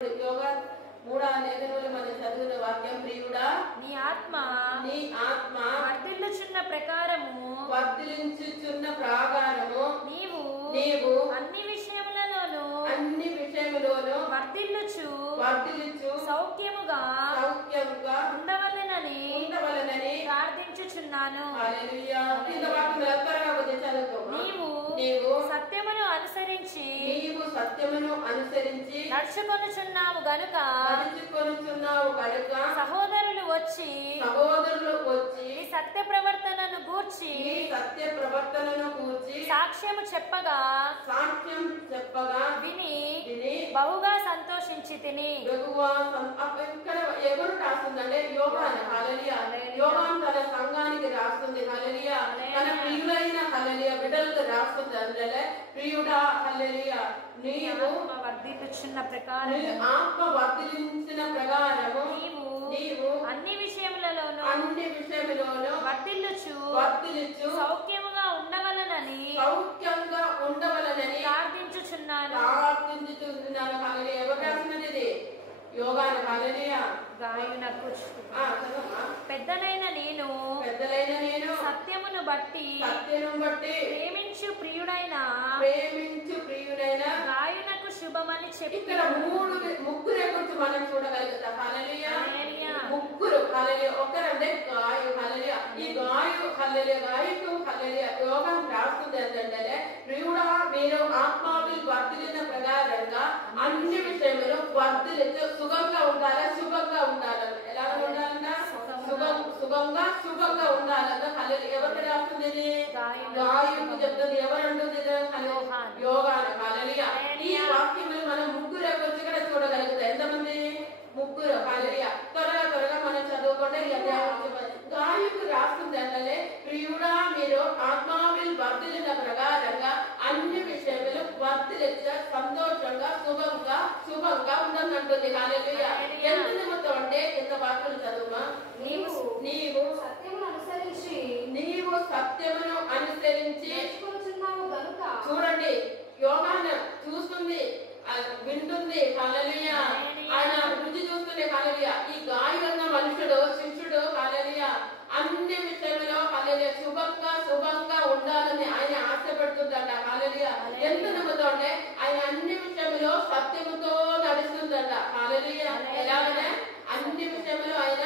యోగా 3:5 మనం చదివిన వాక్యం, ప్రియుడా నీ ఆత్మ వర్ధిల్లుచున్న ప్రకారము నీవు అన్ని విషయములలోనూ వర్ధిల్లుచు సౌఖ్యముగా ఉండవలెనని ప్రార్థించుచున్నాను. నీవు సత్యమును అనుసరించి నడుచుకొనుచున్నావు గనుక సహోదరులు వచ్చి ఈ సత్య ప్రవర్తనను గూర్చి సాక్ష్యము చెప్పగా విని బహుగా సంతోషించి తిని. ఎవరు రాస్తుందంటే యోగాను. హల్లెలూయా. యోగాను తన సంఘానికి రాస్తుంది. హల్లెలూయా. తన ప్రియులైన హల్లెలూయా బిడ్డలకు రాస్తుంది. అందువల్ల ప్రియుడా హల్లెలూయా, నీవు వర్ధిల్లుచున్న ప్రకారం ఆత్మ వర్ధిల్లించిన ప్రకారము నీవు అన్ని విషయములలోనూ వర్ధిల్లుచు సౌఖ్యముగా ఉండవలనని ప్రార్థించుచున్నాను. హల్లెలూయా. ఎవరు రాసినది ఇది? యోగాను. హల్లెలూయా. గాయునకు పెద్దలైన నేను సత్యమును బట్టి ప్రేమించు ప్రియుడైన గాయునకు శుభమని చెప్పి. ఇక్కడ ముగ్గురే గురించి మనం చూడగలుగుతాం. హల్లెలూయా. ముగ్గురు. హల్లెలూయా. ఒకరంటే గాయు. హల్లెలూయా. ఈ గాయు హల్లెలూయా గాయకు హల్లెలూయా యోగం రాస్తుంది ఏంటంటే, ప్రియుడా మీరు ఆత్మావిల్ వర్ధిల్లిన ప్రకారంగా అన్ని విషయములు వర్ధిల్లించు సుఖంగా ఉండాలి, శుభంగా ఉండాలి. ఎలా ఉండాలంట? సుఖంగా శుభంగా ఉండాలంట. హల్లెలూయా. ఎవరికి రాస్తుంది? గాయుకు చెప్తుంది. ఎవరు అంటుంది? యోగాను. హల్లెలూయా. ఈ వాక్యములు మనం ముగ్గురు గురించి కూడా చూడగలుగుతాం. ఎంతమంది? ముగ్గురు. హల్లెలూయా. త్వరగా మనం చదువుకుంటే గాయకు రాస్తుంది అంటే, ప్రియుడా మీరు ఆత్మావిల్ వర్ధిల్లిన ప్రకారంగా అన్ని విషయములు వర్ధిల్లించ సంతోషంగా శుభంగా ఉందంటుంది. హల్లెలూయా. ఎంత నిమిత్తం అంటే ఎంత వాక్యాలు చదువుమా? నీవు సత్యమును అనుసరించి చూడండి. యోగాన్ని చూస్తుంది, వింటుంది. హల్లెలూయా. ఆయన రుచి చూస్తుంది. హల్లెలూయా. ఈ గాయన్న మనుషుడు శిష్యుడు హల్లెలూయా అన్ని విషయంలో హల్లెలూయా శుభంగా ఉండాలని ఆయన ఆశపడుతుందంట. హల్లెలూయా. ఎంత నమ్ముతా అంటే ఆయన అన్ని విషయంలో సత్యముతో నడుస్తుందంట. హల్లెలూయా. ఎలాగనే అన్ని విషయంలో ఆయన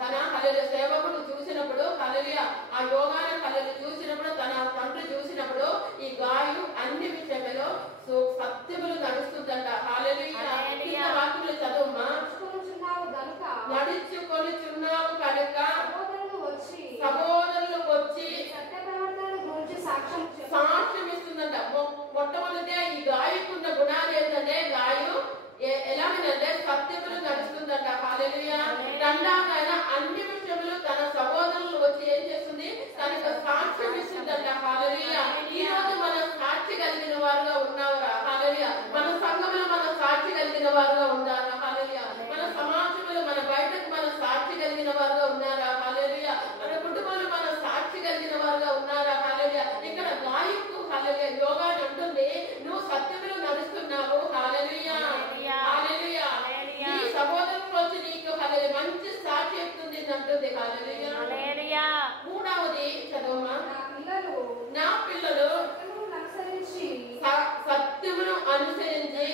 తన హల్లెలూయా సేవకుడు చూసినప్పుడు హల్లెలూయా ఆ యోగాన్ని హల్లెలూయా చూసినప్పుడు తన తండ్రి చూసినప్పుడు ఈ గాయు అన్ని విషయంలో సత్యములు నడుస్తుందంట. హల్లెలూయా. వాక్యములు చదువుమా? నడుచుకొనుచున్నావు కనుక సహోదరులు వచ్చి సాక్ష్యం ఇస్తుందంట. మొట్టమొదటి ఈ గాయకున్న గుణాలు ఏంటంటే, గాయు ఎలాగంటే సత్యములు నడుస్తుందంట. హల్లెలూయా. రెండవగా అన్ని విషయములు తన సహోదరులు వచ్చి ఏం చేస్తుంది? తనకు సాక్ష్యం ఇస్తుందంట. హల్లెలూయా. ఈ రోజు మనం సాక్షి కలిగిన వారుగా ఉన్నారా? హల్లెలూయా. మన సంఘంలో మనం సాక్షి కలిగిన వారుగా ఉన్నారా? హల్లెలూయా. మన సమాజంలో మన బయటకు మన సాక్షి కలిగిన వారుగా ఉన్నారా? హల్లెలూయా. మన కుటుంబంలో మన సాక్షి కలిగిన వారుగా ఉన్నారా? హల్లెలూయా. ఇక్కడ గాయకు హల్లెలూయా యోగాన్ని అంటుంది, నువ్వు సత్యములు నడుస్తున్నావు. హల్లెలూయా. హల్లెలూయా. నీ సహోదరులు వచ్చి నీకు హల్లెలూయా మంచి సాక్షి చెప్తుంది అంటుంది. హల్లెలూయా. మూడవది చదవమా? నా పిల్లలు సత్యమును అనుసరించి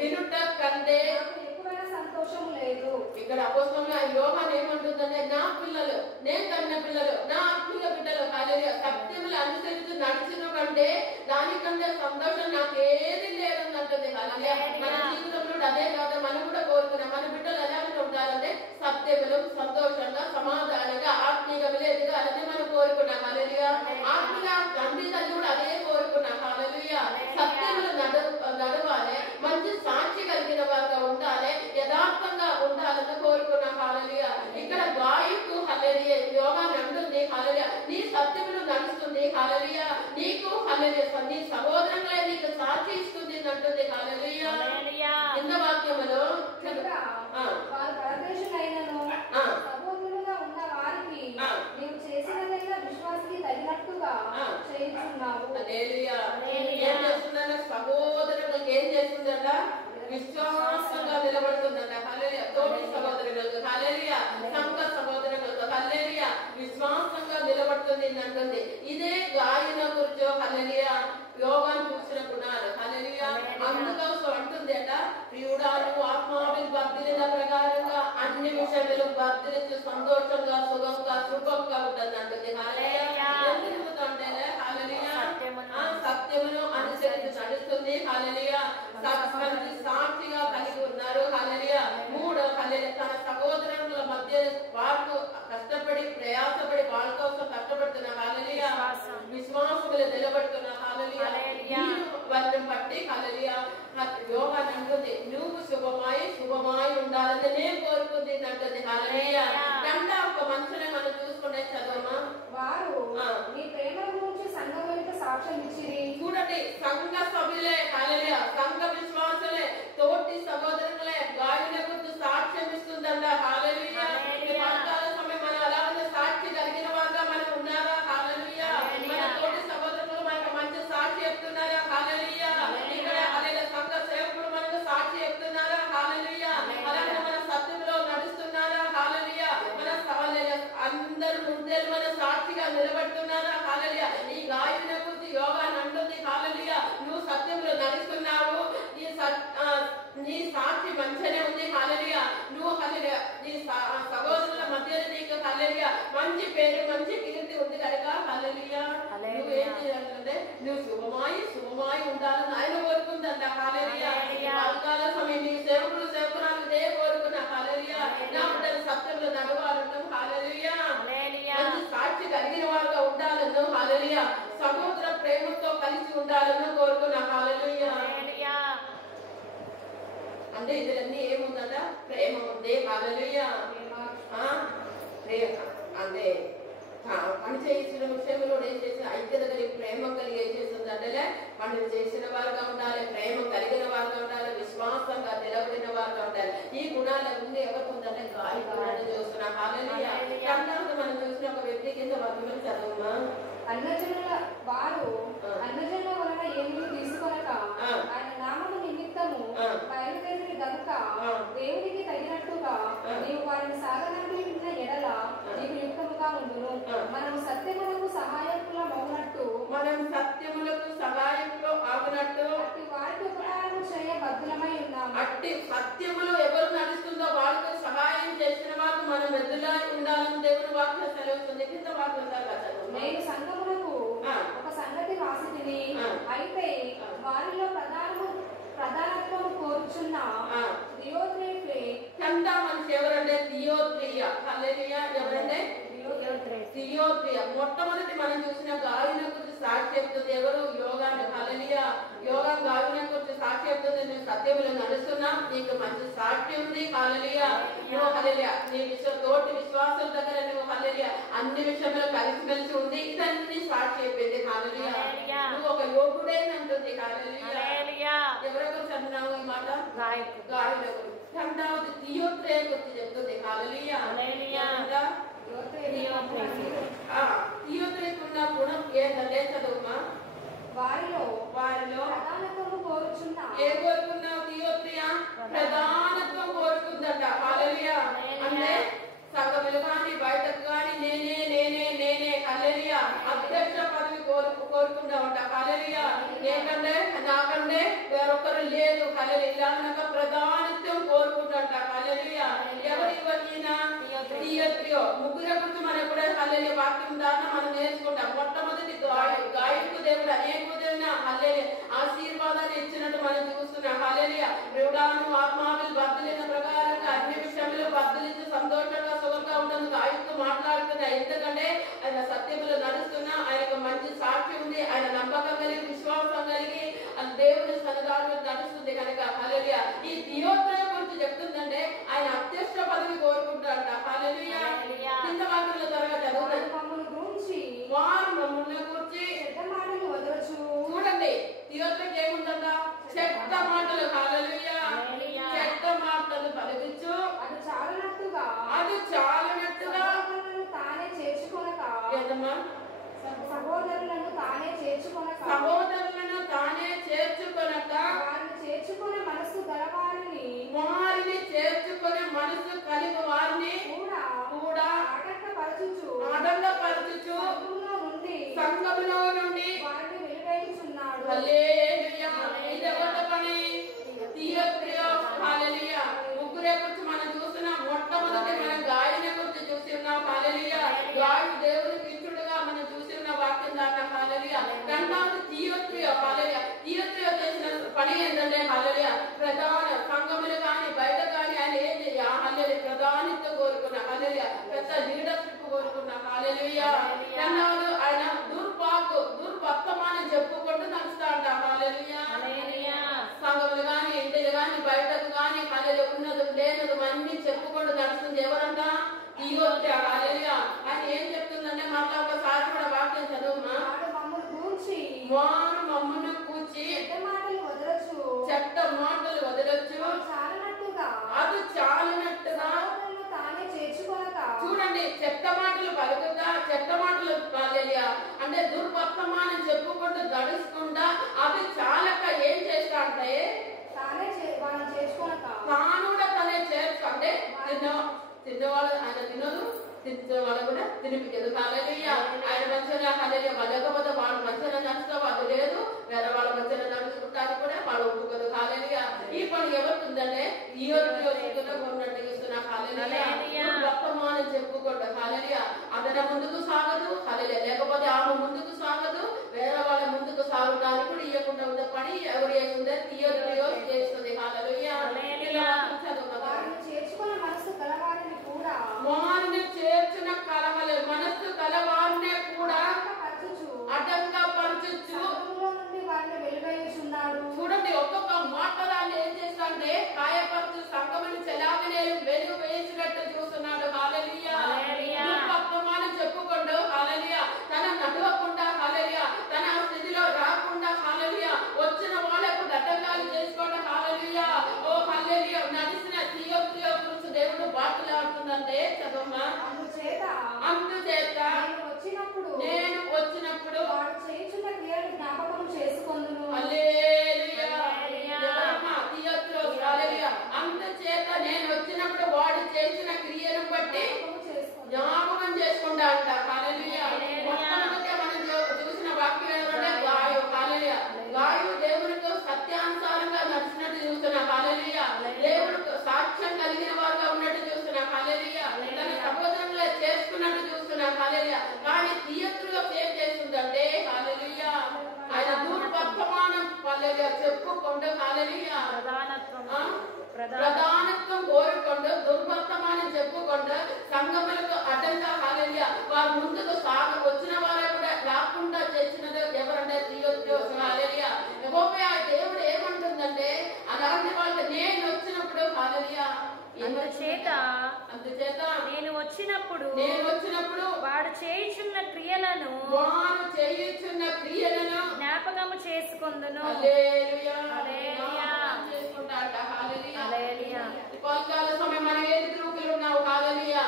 వినుట కంటే సంతోషం లేదు. ఇక్కడ అపోస్తలుడు యోహాను ఏమంటుందంటే, నా పిల్లలు, నేను కన్న పిల్లలు, నా ఆత్మీయ బిడ్డలు హల్లెలూయా సత్యములు అనుసరించి నడిచిన కంటే దానికంటే సంతోషం నాకు ఏది లేదని అంటుంది. హల్లెలూయా. మన జీవితంలో అదే కాదు మనం కూడా కోరుకున్నాం. మన బిడ్డలు ఎలాంటి ఉంటారంటే సత్యములు సంతోషంగా సమాధానంగా ఆత్మీయ విలేదిగా అలానే మనం కోరుకున్నాం. హల్లెలూయా. ఆత్మీయ తండ్రి తల్లి కూడా అదే కోరుకున్నాం. హల్లెలూయా. సత్యములు నడవాలి, మంచి సాక్షి కలిగిన వారుగా ఉండాలి, యథార్థంగా ఉండాలని కోరుకున్నాం. హల్లెలూయా. ఇక్కడ గాయకు హల్లెలూయా యోగాన్ని అంటుంది. హల్లెలూయా నీ సత్యములు నడుస్తుంది. హల్లెలూయా. నీకు హల్లెలూయా నీ సహోదరులే నీకు విశ్వాసంగా నిలబడుతుందంట. హల్లెలూయా. తోటి సహోదరులకు హల్లెలూయా, సంఘ సహోదరులకు హల్లెలూయా, విశ్వాసంగా నిలబడుతుంది అంటుంది. ఇదే గాయన గురించి హల్లెలూయా యోగాన్ని చూసిన గుణాలు హల్లెలూయా. అందుకోసం అంటుంది అట, ప్రియుడాను ఆత్మావిల్ వర్ధిల్ల ప్రకారంగా అన్ని విషయాలు వర్ధిల్చి సంతోషంగా సుఖంగా శుభంగా ఉంటుంది అంటుంది. హల్లెలూయా. ఎందుకంటే హల్లెలూయా సత్యమును అనుసరించి నడుస్తుంది. హల్లెలూయా. మంచి సాక్షిగా కలిగి ఉన్నారు. హల్లెలూయా. మూడో హల్లెలూయా తన సహోదరుల మధ్య వాళ్ళు కష్టపడి ప్రయాసపడి వాళ్ళ కోసం కష్టపడుతున్న హల్లెలూయా విశ్వాసములు నిలబడుతున్న హల్లెలూయా వాళ్ళని బట్టి హల్లెలూయా యోగాన్ని అంటుంది, నువ్వు శుభమాయి ఉండాలని నేను కోరుకుంది అంటుంది. హల్లెలూయా. రెండో ఒక మనుషులే మనం చూసుకుంటే చదవమా, వారు నీ ప్రేమ గురించి సంఘములకు సాక్ష్యం ఇచ్చిరి. చూడండి, సంఘ సభ్యులే హల్లెలూయా, సంఘ విశ్వాసులే, తోటి సహోదరులే గాయన గురించి సాక్ష్యం ఇస్తుందంట. హల్లెలూయా. సమయం మనం అలా ఉన్న సాక్షి కలిగిన వారుగా మనం ఉన్నారా? హల్లెలూయా. మన తోటి సహోదరులు మనకు మంచి సాక్షి చెప్తున్నారా? హల్లెలూయా. ఇక్కడ హల్లెలూయా సంఘ సేవకులు మనకు సాక్షి చెప్తున్నారా? హల్లెలూయా. అలాగే మన సత్యంలో నడుస్తున్నారా? హల్లెలూయా. మన హల్లెలూయా అందరూ ముందే మన సాక్షిగా నిలబడుతున్నారా? హల్లెలూయా. ఈ గాయన గురించి యోగాన్ని అంటుంది. హల్లెలూయా. నువ్వు సత్యంలో నడుస్తున్నావు, నీ సాక్షి మంచిగానే ఉంది. హల్లెలూయా. నువ్వు హల్లెలూయా నీ సహోదరుల మధ్యలో నీకు హల్లెలూయా మంచి పేరు మంచి కీర్తి ఉంది కనుక హల్లెలూయా నువ్వు ఏం చేయాలంటే నువ్వు శుభమాయి ఉండాలని ఆయన కోరుకుందంట. హల్లెలూయా. కాల సమయం నీ సేవకురాలు ఇదే కోరుకున్నా. హల్లెలూయా. నా బిడ్డలు సత్యంలో నడవాలను. హల్లెలూయా. మంచి సాక్షి కలిగిన వారుగా ఉండాలను. హల్లెలూయా. సహోదర ప్రేమతో కలిసి ఉండాలని కోరుకున్నా. హల్లెలూయా. అంటే ఇదన్నీ ఏముందట? ప్రేమ ఉంది. హల్లెలూయా. ప్రేమ అంటే పని చేయించిన విషయంలో ఏం చేసి ఐక్యత కలిగి ప్రేమ కలిగి ఏం చేస్తుంది అంటే పనులు చేసిన వారుగా ఉండాలి, ప్రేమ కలిగిన వారుగా ఉండాలి, విశ్వాసంగా నిలబడిన వారుగా ఉండాలి. ఈ గుణాలు ఉంది ఎవరికి ఉందంటే గాయకులను చూస్తున్నాం. హల్లెలూయా. మనం చూసిన ఒక వ్యక్తి కింద వర్గమని చదవమా, అన్నజనుల వలన ఏమీ తీసుకొనక ఆయన నామము నిమిత్తము బయలుదేరి గనుక దేవునికి తగినట్టుగా నీవు వారిని సాగనంపిన ఎడల నీకు యుక్తముగా ఉండును. మనం సత్యములకు సహాయకుల అవునట్టు అట్టి వారికి ఉపకారము చేయ బద్ధులమై ఉన్నాము. అట్టి సత్యములో ఎవరు నడుస్తుందో వాళ్ళకు సహాయం చేసిన వారు మనం బద్ధులై ఉండాలని దేవుని వాక్యం సెలవుతుంది. కింద వాక్యం నేను సంఘములకు ఒక సంగతి రాసితిని, అయితే వారిలో ప్రధానత్వం కోరుచున్న దియోత్రేఫే చందా మనిషి ఎవరంటే దియోత్రియ. హల్లెలూయా. ఎవరంటే దియోత్రియ. మొట్టమొదటి మనం చూసిన గాయన గురించి సాక్షి చెప్తుంది ఎవరు? యోగాన్ని. హల్లెలూయా. యోగా గాయన గురించి సాక్షి చెప్తుంది. నువ్వు సత్యములో నడుస్తున్నా, నీకు మంచి సాక్షి ఉంది. హల్లెలూయా. నువ్వు హల్లెలూయా నీ తోటి విశ్వాసుల దగ్గర నువ్వు హల్లెలూయా అన్ని విషయంలో కలిసిమెలిసి ఉంది. ఇదన్నీ సాక్షి చెప్పింది. హల్లెలూయా. నువ్వు ఒక యోగుడే అంటుంది. హల్లెలూయా. ఎవరి గురించి అంటున్నావు ఈ మాట? గాయన గురించి. రెండవది దియోత్రేయ గురించి చెప్తుంది. హల్లెలూయా. దియోత్రేయకున్న గుణం ఏంటంటే చదువుమా, వారిలో ప్రధానత్వం కోరుచున్న. ఏ కోరుకున్నావు? దియోత్రియ ప్రధానత్వం కోరుకుందంట. హల్లెలూయా. అంటే సగములు కానీ బయటకు కానీ నేనే నేనే నేనే హల్లెలూయా అధ్యక్ష పదవి కోరుకుంటామంట. హల్లెలూయా. నీకంటే నాకంటే వేరొకరు లేదు. హల్లెలూయా. ఇలాగ ప్రధానత్వం కోరుకుంటాంట. హల్లెలూయా. ఎవరు ఇవన్నీనా? దియోత్రియో. ముగ్గురు గురించి మనం ఎప్పుడే హల్లెలూయా వాక్యం దాకా మనం నేర్చుకుంటాం. మొట్టమొదటి గాయకు దేవుడు అనేకుడైన హల్లెలూయా ఆశీర్వాదాన్ని ఇచ్చినట్టు మనం చూస్తున్నాం. హల్లెలూయా. ప్రియుడాను ఆత్మావిల్ వర్ధిల్లిన ప్రకారంగా అన్ని విషయంలో వర్ధిల్లించి సంతోషంగా సుఖంగా ఉంటుంది. గాయకు మాట్లాడుతున్నా. ఎందుకంటే ఆయన సత్యములో నడుస్తున్నా, ఆయనకు మంచి సాక్షి ఉంది, ఆయన నమ్మకం కలిగి విశ్వాసం కలిగి దేవుని సన్నిధానంలో నడుస్తుంది కనుక. హల్లెలూయా. ఈ దియోత్రేయ గురించి చెప్తుందంటే ఆయన అధ్యక్ష పదవి కోరుకుంటాడంట. హల్లెలూయా. కింద వాక్యంలో త్వరగా చదువుతాను. వారు మమ్మల్ని గురించి చూడండి. దియోత్రేయకి ఏముందంట? చెడ్డ మాటలు. హల్లెలూయా. చెడ్డ మాటలు పలికించు. అది చాలనట్టుగా తానే చేర్చుకొనక సహోదరులను తానే చేర్చుకొనక వారిని చేర్చుకునే మనసు గలవారు పని ఏంటంటే హల్లెలూయా ప్రధాన సంఘములు కానీ బయట కానీ ఆయన ఏం చేయ హల్లెలూయా ప్రధానిత్వం కోరుకున్న హల్లెలూయా పెద్ద లీడర్షిప్ కోరుకున్న హల్లెలూయా రెండవది ఆయన దుర్వర్తమానం చెప్పుకుంటూ నడుస్తా అంట హల్లెలూయా సంఘములు కానీ ఇంటిలు కానీ బయటకు కానీ హల్లెలూయా ఉన్నది లేనది అన్ని చెప్పుకుంటూ నడుస్తుంది ఎవరంట తీయొచ్చే హల్లెలూయా ఆయన ఏం చెప్తుందంటే మళ్ళీ ఒకసారి కూడా వాక్యం చదువుమా వారు మమ్మల్ని కూర్చి చెడ్డ మాటలు వదలొచ్చు అది చాలినట్టుగా చూడండి చెత్త మాటలు పలుకుతా చెత్త మాటలు హల్లెలూయా అంటే దుర్వర్తమానం చెప్పుకుంటూ గడుచుకుంటా అది చాలక ఏం చేస్తా అంటే తాను కూడా తనే చేర్చు అంటే తిన్నవాళ్ళు ఆయన తినదు తిన్న వాళ్ళు కూడా తినిపించదు హల్లెలూయా ఆయన మంచిగా హల్లెలూయా లేకపోతే వాళ్ళు మంచిగా నడుచుకో వాళ్ళు లేదు వేరే వాళ్ళ మంచిగా నడుచుకుంటారు కూడా వాళ్ళు ఒప్పుకోదు హల్లెలూయా ఈ పని ఎవరికి ఉందంటే ఈ ఉన్నట్టు ఇస్తున్నా హల్లెలూయా వర్తమానం చెప్పుకోండి హల్లెలూయా అతను ముందుకు సాగదు హల్లెలూయా లేకపోతే ఆమె ముందుకు సాగదు వేరే వాళ్ళ ముందుకు సాగడానికి కూడా ఇవ్వకుండా ఉన్న పని ఎవరు చేస్తుందో తీయో చేస్తుంది హల్లెలూయా వారిని చేర్చిన కలహలే మనస్సు కలవారినే కూడా అడ్డంగా పరచచ్చు చూడండి ఒక్కొక్క మాటలాన్ని ఏం చేస్తాంటే కాయపరచు సంఘముని చెలావినే వెలుగు వేసినట్టు చూస్తున్నాడు హల్లెలూయా వర్తమానం చెప్పుకుంటూ హల్లెలూయా తన నడవకుండా హల్లెలూయా తన స్థితిలో రాకుండా హల్లెలూయా వచ్చిన వాళ్ళకు దట్టంగాలు చేసుకోండి హల్లెలూయా ఓ హల్లెలూయా నడిచిన తీయో గురించి దేవుడు బాటలాడుతుందంటే చదవమ్మా అందుచేత నేను వచ్చినప్పుడు జ్ఞాపకం చేసుకొందును హల్లెలూయా హల్లెలూయా అందుచేత నేను వచ్చినప్పుడు వాడు చేసిన క్రియను బట్టి జ్ఞాపకం చేసుకుంటా అంట హల్లెలూయా మనం చూసిన వాక్యం ఏంటంటే గాయు హల్లెలూయా గాయు దేవునితో సత్యానుసారంగా నడిచినట్టు చూస్తున్నా హల్లెలూయా దేవుడికి సాక్ష్యం కలిగిన వారుగా ఉన్నట్టు చూస్తున్నా హల్లెలూయా తన సహోదరులే చేసుకున్నట్టు చూస్తున్నా హల్లెలూయా కానీ తీయత్తుగా ఏం చేస్తుందంటే హల్లెలూయా ఆయన దుర్వర్తమానం హల్లెలూయా చెప్పుకుంటూ హల్లెలూయా ప్రధానత్వం కోరుకుంటూ దుర్వర్తమానం చెప్పుకుంటూ సంఘములకు అడ్డంగా హల్లెలూయా వారు ముందుకు వచ్చిన వారే కూడా రాకుండా చేసినది ఎవరంటే తీయొచ్చు హల్లెలూయా దేవుడు ఏమంటుందంటే అలాంటి వాళ్ళకి నేను వచ్చినప్పుడు హల్లెలూయా అందుచేత నేను వచ్చినప్పుడు వాడు చేయుచున్న క్రియలను జ్ఞాపకము చేసుకొందును హల్లెలూయా మనం ఏది గ్రూపులు ఉన్నావు హల్లెలూయా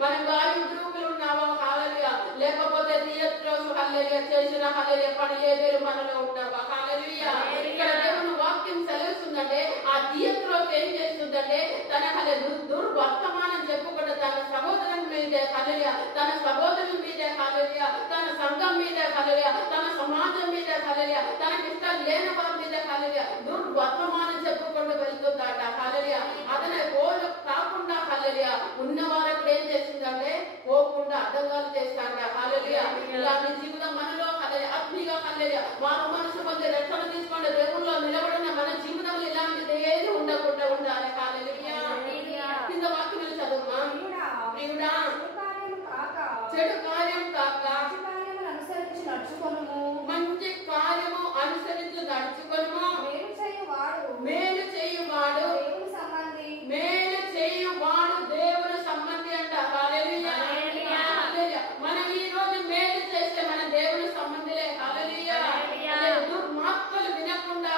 మనం గాలి గ్రూపులు ఉన్నావో హల్లెలూయా లేకపోతే తీయత్రోసు హల్లెలూయా చేసిన హల్లెలూయా పని ఏదేరు మనలో ఉన్నావా హల్లెలూయా ఇక్కడ దేవుని వాక్యం సెలవుస్తుందంటే ఆ తీయత్రోసు ఏం చేస్తుందంటే తన దుర్వర్తమానం చెప్పుకుంటే తన సహోదరుల మీదే హల్లెలూయా తన సహోదరుల మీదే హల్లెలూయా తన సంఘం మీదే హల్లెలూయా తన సమాజం మీదే హల్లెలూయా తనకి ఇష్టం లేని వారి మీదే హల్లెలూయా దుర్వర్తమానం చెప్పుకుంటూ వెళ్తుందట హల్లెలూయా అతనే కోలు కాకుండా హల్లెలూయా ఉన్నవారు కూడా ఏం చేస్తుందంటే పోకుండా అడ్డంగాలు చేస్తాడ హల్లెలూయా ఇలాంటి జీవితం మనలో హల్లెలూయా ఆత్మీయ హల్లెలూయా వారు మనసు కొంచెం రక్షణ తీసుకోండి దేవుల్లో నిలబడిన మన జీవితంలో ఇలాంటిది ఏది ఉండకుండా ఉండాలి హల్లెలూయా కింద వాక్యం చదువుమా ప్రియుడా చెడు కార్యం కాక మంచి కార్యము అనుసరించి నడుచుకొనుము మేలు చేయువాడు దేవుని సంబంధి అంట హల్లెలూయా మనం ఈ రోజు మేలు చేస్తే మన దేవుని సంబంధిలే హల్లెలూయా దుర్మార్గులు వినకుండా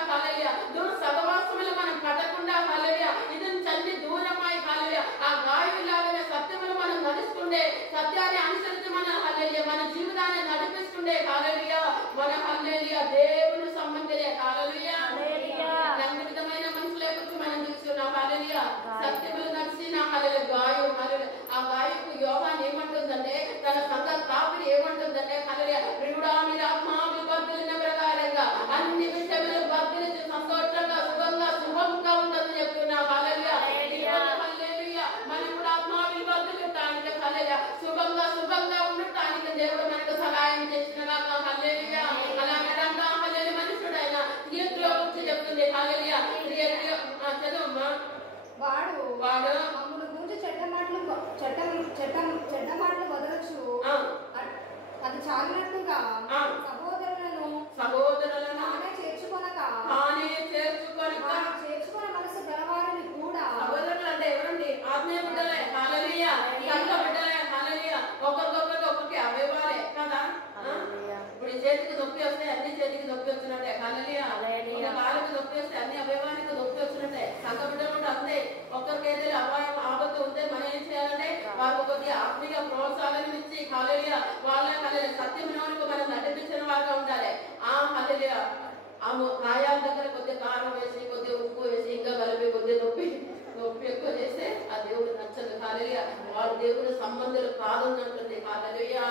దేవుని సంబంధాలు కాదుందంటుంది. హల్లెలూయా.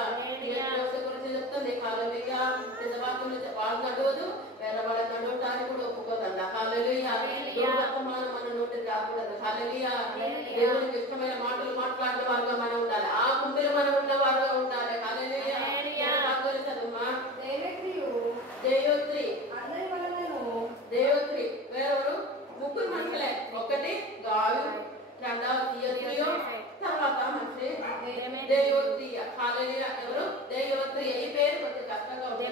గురించి చెప్తుంది. హల్లెలూయా. వాక్యంలో వాళ్ళు నడవదు, వేరే వాళ్ళ నడవటానికి కూడా ఒప్పుకోదంట. హల్లెలూయా. వర్తమానం మన నోటికి రాకూడదు. హల్లెలూయా. దేవునికి ఇష్టమైన మాటలు మాట్లాడిన వారుగా మనం ఉండాలి. ఆ గుంపులు మనం ఉన్న వారుగా ఉండాలి. హల్లెలూయా. చదువుమా. దేయోత్రి దేయోత్రి వేరెవరు? ముగ్గురు మనుషులే. ఒకటి గాయు, రెండవ దియోత్రియో, తర్వాత మనిషి దేయోత్రియ. హల్లెలూయా. ఎవరు? దేయోత్రియ. ఈ పేరు కొంచెం కష్టంగా ఉంది.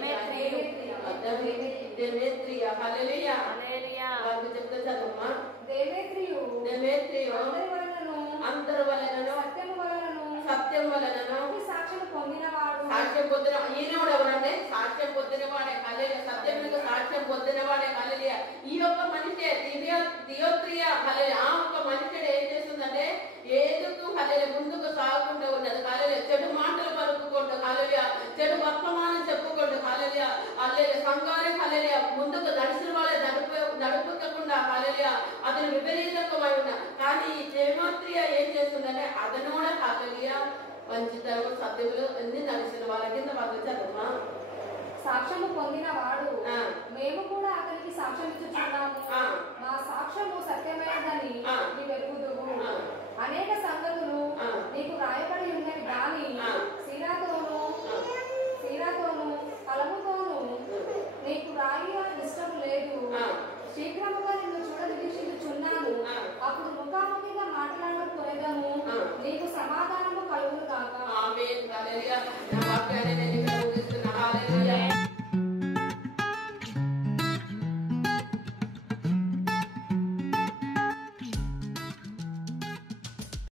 దేమేత్రియ. హల్లెలూయా. వారికి చెప్తే చదువుమా. దేమేత్రియో అందరి వలనను సత్యం వలనను సాక్ష్యం పొందిన ఈయన కూడా ఎవరంటే సాక్ష్యం పొందిన వాడే. హల్లెలూయా. సత్యం యొక్క సాక్ష్యం పొందిన వాడే. హల్లెలూయా. ఈ యొక్క మనిషే దియోత్రియ. హల్లెలూయా. ఆ ఒక్క మనిషిని ఏం చేస్తుందంటే ఏదుకు హల్లెలూయా ముందుకు సాగకుండా ఉన్నది. హల్లెలూయా. చెడు మాటలు పలుకుకుంటూ, హల్లెలూయా చెడు వర్తమానం చెప్పుకుంటూ, హల్లెలూయా హల్లెలూయా సంఘాన్ని హల్లెలూయా ముందుకు నడిచిన వాళ్ళే నడుపుకోకుండా, హల్లెలూయా అతను విపరీతంగా ఉన్న. కానీ ఈ దేమోత్రియ ఏం చేస్తుందంటే అతను కూడా హల్లెలూయా మంచితనం సత్యములు అన్ని నడిచిన వాళ్ళ కింద వాళ్ళు చదువుమా. సాక్ష్యము పొందిన వాడు మేము కూడా అతనికి సాక్ష్యం ఇచ్చుచున్నాము. మా సాక్ష్యము సత్యమైనదని నీవు ఎరుగుదువు. అనేక సంగతులు నీకు రాయబడి ఉన్నవి గాని శీరాతోను కలముతోను నీకు రాయ ఇష్టం లేదు. శీఘ్రముగా నిన్ను చూడ నిరీక్షించుచున్నాను. అప్పుడు ముఖాముఖిగా మాట్లాడకపోయేదా